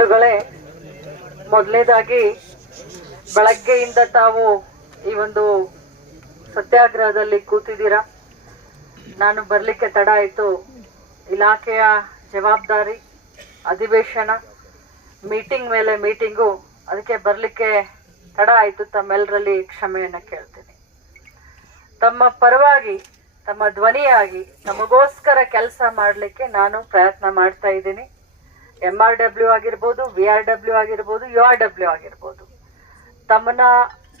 ಬಂಧುಗಳೇ ಮೊದಲನೇದಾಗಿ ಬೆಳಗ್ಗೆಯಿಂದ ತಾವು ಈ ಒಂದು ಸತ್ಯಾಗ್ರಹದಲ್ಲಿ ಕೂತಿದ್ದೀರಾ? ನಾನು ಬರಲಿಕ್ಕೆ ತಡ ಆಯಿತು. ಇಲಾಖೆಯ ಜವಾಬ್ದಾರಿ, ಅಧಿವೇಶನ, ಮೀಟಿಂಗ್ ಮೇಲೆ ಮೀಟಿಂಗು, ಅದಕ್ಕೆ ಬರಲಿಕ್ಕೆ ತಡ ಆಯಿತು. ತಮ್ಮೆಲ್ಲರಲ್ಲಿ ಕ್ಷಮೆಯನ್ನು ಕೇಳ್ತೀನಿ. ತಮ್ಮ ಪರವಾಗಿ, ತಮ್ಮ ಧ್ವನಿಯಾಗಿ, ತಮಗೋಸ್ಕರ ಕೆಲಸ ಮಾಡಲಿಕ್ಕೆ ನಾನು ಪ್ರಯತ್ನ ಮಾಡ್ತಾ ಇದ್ದೀನಿ. ಎಂ ಆರ್ ಡಬ್ಲ್ಯೂ ಆಗಿರ್ಬೋದು ವಿ ಆರ್ ಡಬ್ಲ್ಯೂ ಆಗಿರ್ಬೋದು ಯು ಆರ್ ಡಬ್ಲ್ಯೂ ಆಗಿರ್ಬೋದು. ತಮ್ಮನ್ನ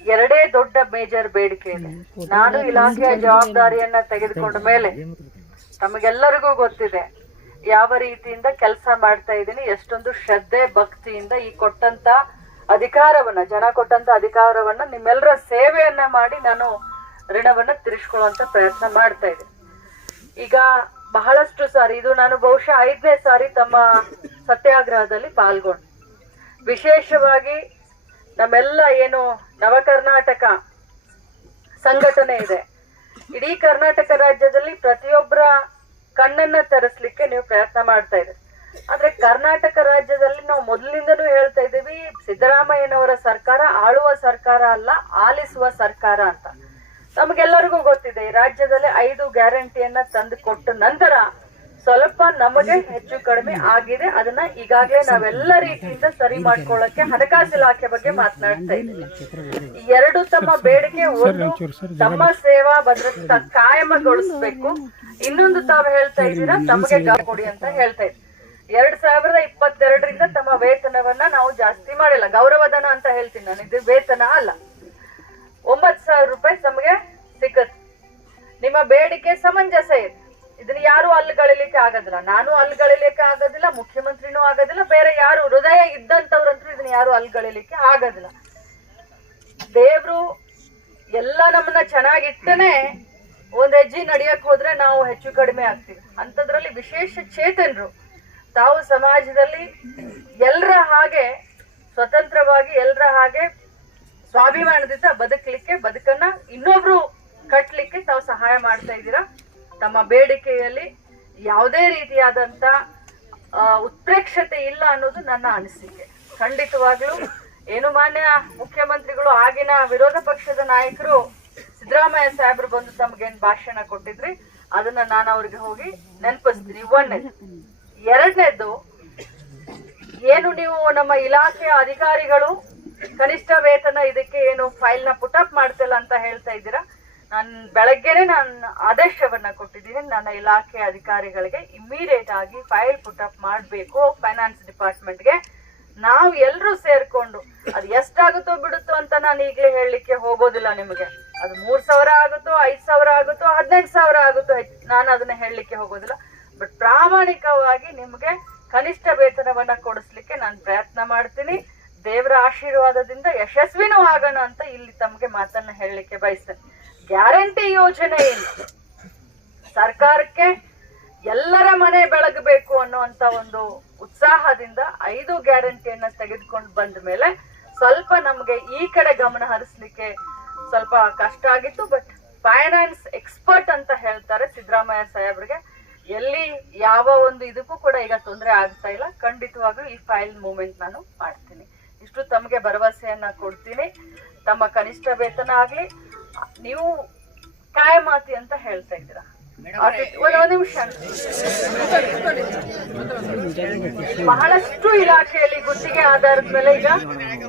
ಎರಡೇ ದೊಡ್ಡ ಮೇಜರ್ ಬೇಡಿಕೆ ಇದೆ. ನಾನು ಇಲಾಖೆಯ ಜವಾಬ್ದಾರಿಯನ್ನ ತೆಗೆದುಕೊಂಡ ಮೇಲೆ ತಮಗೆಲ್ಲರಿಗೂ ಗೊತ್ತಿದೆ ಯಾವ ರೀತಿಯಿಂದ ಕೆಲಸ ಮಾಡ್ತಾ ಇದ್ದೀನಿ ಎಷ್ಟೊಂದು ಶ್ರದ್ಧೆ ಭಕ್ತಿಯಿಂದ ಈ ಕೊಟ್ಟಂತ ಅಧಿಕಾರವನ್ನ ಜನ ಕೊಟ್ಟಂತ ಅಧಿಕಾರವನ್ನ ನಿಮ್ಮೆಲ್ಲರ ಸೇವೆಯನ್ನ ಮಾಡಿ ನಾನು ಋಣವನ್ನ ತಿರ್ಸ್ಕೊಳ್ಳುವಂತ ಪ್ರಯತ್ನ ಮಾಡ್ತಾ ಇದ್ದೀನಿ. ಈಗ ಬಹಳಷ್ಟು ಸಾರಿ ಇದು ನಾನು ಬಹುಶಃ ಐದನೇ ಸಾರಿ ತಮ್ಮ ಸತ್ಯಾಗ್ರಹದಲ್ಲಿ ಪಾಲ್ಗೊಂಡು. ವಿಶೇಷವಾಗಿ ನಮ್ಮೆಲ್ಲ ಏನು ನವ ಕರ್ನಾಟಕ ಸಂಘಟನೆ ಇದೆ. ಇಡೀ ಕರ್ನಾಟಕ ರಾಜ್ಯದಲ್ಲಿ ಪ್ರತಿಯೊಬ್ಬರ ಕಣ್ಣನ್ನ ತರಿಸ್ಲಿಕ್ಕೆ ನೀವು ಪ್ರಯತ್ನ ಮಾಡ್ತಾ ಇದ್ದೀರಿ. ಆದ್ರೆ ಕರ್ನಾಟಕ ರಾಜ್ಯದಲ್ಲಿ ನಾವು ಮೊದಲಿಂದನೂ ಹೇಳ್ತಾ ಇದ್ದೀವಿ, ಸಿದ್ದರಾಮಯ್ಯನವರ ಸರ್ಕಾರ ಆಳುವ ಸರ್ಕಾರ ಅಲ್ಲ, ಆಲಿಸುವ ಸರ್ಕಾರ ಅಂತ. ನಮಗೆಲ್ಲರಿಗೂ ಗೊತ್ತಿದೆ, ಈ ರಾಜ್ಯದಲ್ಲಿ ಐದು ಗ್ಯಾರಂಟಿಯನ್ನ ತಂದು ಕೊಟ್ಟ ನಂತರ ಸ್ವಲ್ಪ ನಮಗೆ ಹೆಚ್ಚು ಕಡಿಮೆ ಆಗಿದೆ. ಅದನ್ನ ಈಗಾಗಲೇ ನಾವೆಲ್ಲ ರೀತಿಯಿಂದ ಸರಿ ಮಾಡ್ಕೊಳ್ಳಕ್ಕೆ ಹಣಕಾಸು ಇಲಾಖೆ ಬಗ್ಗೆ ಮಾತನಾಡ್ತಾ ಇದ್ದೀವಿ. ಎರಡು ತಮ್ಮ ಬೇಡಿಕೆ ಒಂದು ತಮ್ಮ ಸೇವಾ ಭದ್ರತೆ ಕಾಯಮಗೊಳಿಸ್ಬೇಕು ಇನ್ನೊಂದು ತಾವು ಹೇಳ್ತಾ ಇದ್ದೀರಾ ತಮಗೆ ಕೊಡಿ ಅಂತ ಹೇಳ್ತಾ ಇದ್ದೀವಿ. ಎರಡ್ ಸಾವಿರದ ಇಪ್ಪತ್ತೆರಡರಿಂದ ತಮ್ಮ ವೇತನವನ್ನ ನಾವು ಜಾಸ್ತಿ ಮಾಡಿಲ್ಲ. ಗೌರವಧನ ಅಂತ ಹೇಳ್ತೀನಿ ನಾನು. ಇದು ವೇತನ ಅಲ್ಲ. ಒಂಬತ್ ಸಾವಿರ ರೂಪಾಯಿ ತಮಗೆ ಸಿಗತ್ತೆ. ನಿಮ್ಮ ಬೇಡಿಕೆ ಸಮಂಜಸ ಇದೆ. ಇದನ್ನ ಯಾರು ಅಲ್ಲಿಗಳಿಲಿಕ್ಕೆ ಆಗೋದಿಲ್ಲ. ನಾನು ಅಲ್ಲಿಗಳಿಲಿಕ್ಕೆ ಆಗೋದಿಲ್ಲ, ಮುಖ್ಯಮಂತ್ರಿನೂ ಆಗೋದಿಲ್ಲ, ಬೇರೆ ಯಾರು ಹೃದಯ ಇದ್ದಂತವ್ರಂತೂ ಇದನ್ನ ಯಾರು ಅಲ್ಲಿಗಳಿಲಿಕ್ಕೆ ಆಗೋದಿಲ್ಲ. ದೇವ್ರು ಎಲ್ಲ ನಮ್ಮನ್ನ ಚೆನ್ನಾಗಿಟ್ಟನೆ ಒಂದ್ ಹೆಜ್ಜೆ ನಡಿಯಕ್ ಹೋದ್ರೆ ನಾವು ಹೆಚ್ಚು ಕಡಿಮೆ ಆಗ್ತೀವಿ. ಅಂತದ್ರಲ್ಲಿ ವಿಶೇಷ ಚೇತನರು. ತಾವು ಸಮಾಜದಲ್ಲಿ ಎಲ್ಲರ ಹಾಗೆ, ಸ್ವತಂತ್ರವಾಗಿ ಎಲ್ಲರ ಹಾಗೆ ಸ್ವಾಭಿಮಾನದಿಂದ ಬದುಕಲಿಕ್ಕೆ, ಬದುಕನ್ನ ಇನ್ನೊಬ್ರು ಕಟ್ಲಿಕ್ಕೆ ತಾವು ಸಹಾಯ ಮಾಡ್ತಾ ಇದ್ದೀರಾ? ತಮ್ಮ ಬೇಡಿಕೆಯಲ್ಲಿ ಯಾವುದೇ ರೀತಿಯಾದಂತ ಉತ್ಪ್ರೇಕ್ಷತೆ ಇಲ್ಲ ಅನ್ನೋದು ನನ್ನ ಅನಿಸಿಕೆ. ಖಂಡಿತವಾಗ್ಲೂ ಏನು ಮಾನ್ಯ ಮುಖ್ಯಮಂತ್ರಿಗಳು ಆಗಿನ ವಿರೋಧ ಪಕ್ಷದ ನಾಯಕರು ಸಿದ್ದರಾಮಯ್ಯ ಸಾಹೇಬ್ರು ಬಂದು ತಮ್ಗೇನ್ ಭಾಷಣ ಕೊಟ್ಟಿದ್ರಿ, ಅದನ್ನ ನಾನು ಅವ್ರಿಗೆ ಹೋಗಿ ನೆನಪಿಸ್ತೀನಿ. ಒಂದನೇದು ಎರಡನೇದು, ಏನು ನೀವು ನಮ್ಮ ಇಲಾಖೆಯ ಅಧಿಕಾರಿಗಳು ಕನಿಷ್ಠ ವೇತನ ಇದಕ್ಕೆ ಏನು ಫೈಲ್ನ ಪುಟಪ್ ಮಾಡ್ತಿಲ್ಲ ಅಂತ ಹೇಳ್ತಾ ಇದ್ದೀರಾ? ನಾನು ಬೆಳಗ್ಗೆನೆ ನಾನು ಆದೇಶವನ್ನ ಕೊಟ್ಟಿದ್ದೀನಿ. ನನ್ನ ಇಲಾಖೆ ಅಧಿಕಾರಿಗಳಿಗೆ ಇಮಿಡಿಯೇಟ್ ಆಗಿ ಫೈಲ್ ಅಪ್ ಮಾಡಬೇಕು ಫೈನಾನ್ಸ್ ಡಿಪಾರ್ಟ್ಮೆಂಟ್ಗೆ ನಾವು ಎಲ್ಲರೂ ಸೇರ್ಕೊಂಡು ಅದು ಎಷ್ಟಾಗುತ್ತೋ ಬಿಡುತ್ತೋ ಅಂತ ನಾನು ಈಗಲೇ ಹೇಳಲಿಕ್ಕೆ ಹೋಗೋದಿಲ್ಲ ನಿಮಗೆ. ಅದು ಮೂರ್ ಸಾವಿರ ಆಗುತ್ತೋ, ಐದ್ ಸಾವಿರ ಆಗುತ್ತೋ, ಹದಿನೆಂಟು ಸಾವಿರ ಆಗುತ್ತೋ ನಾನು ಅದನ್ನ ಹೇಳಲಿಕ್ಕೆ ಹೋಗೋದಿಲ್ಲ. ಬಟ್ ಪ್ರಾಮಾಣಿಕವಾಗಿ ನಿಮಗೆ ಕನಿಷ್ಠ ವೇತನವನ್ನ ಕೊಡಿಸ್ಲಿಕ್ಕೆ ನಾನು ಪ್ರಯತ್ನ ಮಾಡ್ತೀನಿ. ದೇವರ ಆಶೀರ್ವಾದದಿಂದ ಯಶಸ್ವಿನೂ ಆಗೋಣ ಅಂತ ಇಲ್ಲಿ ತಮಗೆ ಮಾತನ್ನ ಹೇಳಲಿಕ್ಕೆ ಬಯಸ್ತೇನೆ. ಗ್ಯಾರಂಟಿ ಯೋಜನೆ ಇಲ್ಲ. ಸರ್ಕಾರಕ್ಕೆ ಎಲ್ಲರ ಮನೆ ಬೆಳಗಬೇಕು ಅನ್ನುವಂತ ಒಂದು ಉತ್ಸಾಹದಿಂದ ಐದು ಗ್ಯಾರಂಟಿಯನ್ನ ತೆಗೆದುಕೊಂಡು ಬಂದ ಮೇಲೆ ಸ್ವಲ್ಪ ನಮಗೆ ಈ ಕಡೆ ಗಮನ ಹರಿಸ್ಲಿಕ್ಕೆ ಸ್ವಲ್ಪ ಕಷ್ಟ ಆಗಿತ್ತು. ಬಟ್ ಫೈನಾನ್ಸ್ ಎಕ್ಸ್ಪರ್ಟ್ ಅಂತ ಹೇಳ್ತಾರೆ ಸಿದ್ದರಾಮಯ್ಯ ಸಾಹೇಬ್ರಿಗೆ. ಎಲ್ಲಿ ಯಾವ ಒಂದು ಇದಕ್ಕೂ ಕೂಡ ಈಗ ತೊಂದರೆ ಆಗ್ತಾ ಇಲ್ಲ. ಖಂಡಿತವಾಗ್ಲೂ ಈ ಫೈಲ್ ಮೂವ್ಮೆಂಟ್ ನಾನು ಮಾಡ್ತೀನಿ. ಇಷ್ಟು ತಮಗೆ ಭರವಸೆಯನ್ನ ಕೊಡ್ತೀನಿ. ತಮ್ಮ ಕನಿಷ್ಠ ವೇತನ ಆಗ್ಲಿ ನೀವು ಕಾಯಮಾತಿ ಅಂತ ಹೇಳ್ತಾ ಇದ್ದೀರಾ? ಒಂದ್ ನಿಮಿಷ. ಬಹಳಷ್ಟು ಇಲಾಖೆಯಲ್ಲಿ ಗುತ್ತಿಗೆ ಆಧಾರದ ಮೇಲೆ ಈಗ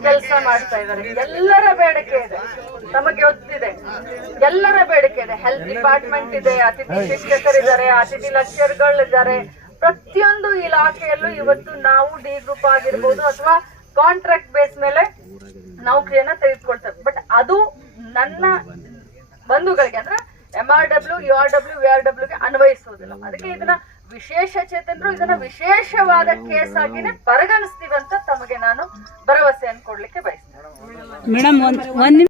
ಕೆಲಸ ಮಾಡ್ತಾ ಇದ್ದಾರೆ. ಎಲ್ಲರ ಬೇಡಿಕೆ ಇದೆ. ತಮಗೆ ಗೊತ್ತಿದೆ ಎಲ್ಲರ ಬೇಡಿಕೆ ಇದೆ. ಹೆಲ್ತ್ ಡಿಪಾರ್ಟ್ಮೆಂಟ್ ಇದೆ ಅತಿಥಿ ಶಿಕ್ಷಕರಿದ್ದಾರೆ ಅತಿಥಿ ಲಕ್ಷರ್ಗಳಿದ್ದಾರೆ ಪ್ರತಿಯೊಂದು ಇಲಾಖೆಯಲ್ಲೂ ಇವತ್ತು ನಾವು ಡಿ ಗ್ರೂಪ್ ಆಗಿರ್ಬೋದು ಅಥವಾ ಕಾಂಟ್ರಾಕ್ಟ್ ಬೇಸ್ ಮೇಲೆ ನೌಕರಿಯನ್ನ ತೆಗೆದುಕೊಳ್ತಾರೆ ಬಟ್ ಅದು ನನ್ನ ಬಂಧುಗಳಿಗೆ ಅಂದ್ರೆ M R W U R W V R ಡಬ್ಲ್ಯೂಗೆ ಅನ್ವಯಿಸೋದಿಲ್ಲ. ಅದಕ್ಕೆ ಇದನ್ನ ವಿಶೇಷ ಚೇತನರು ಇದನ್ನ ವಿಶೇಷವಾದ ಕೇಸ್ ಆಗಿನೇ ಪರಿಗಣಿಸ್ತೀವಿ ಅಂತ ತಮಗೆ ನಾನು ಭರವಸೆಯನ್ನು ಕೊಡ್ಲಿಕ್ಕೆ ಬಯಸ್ತೇನೆ.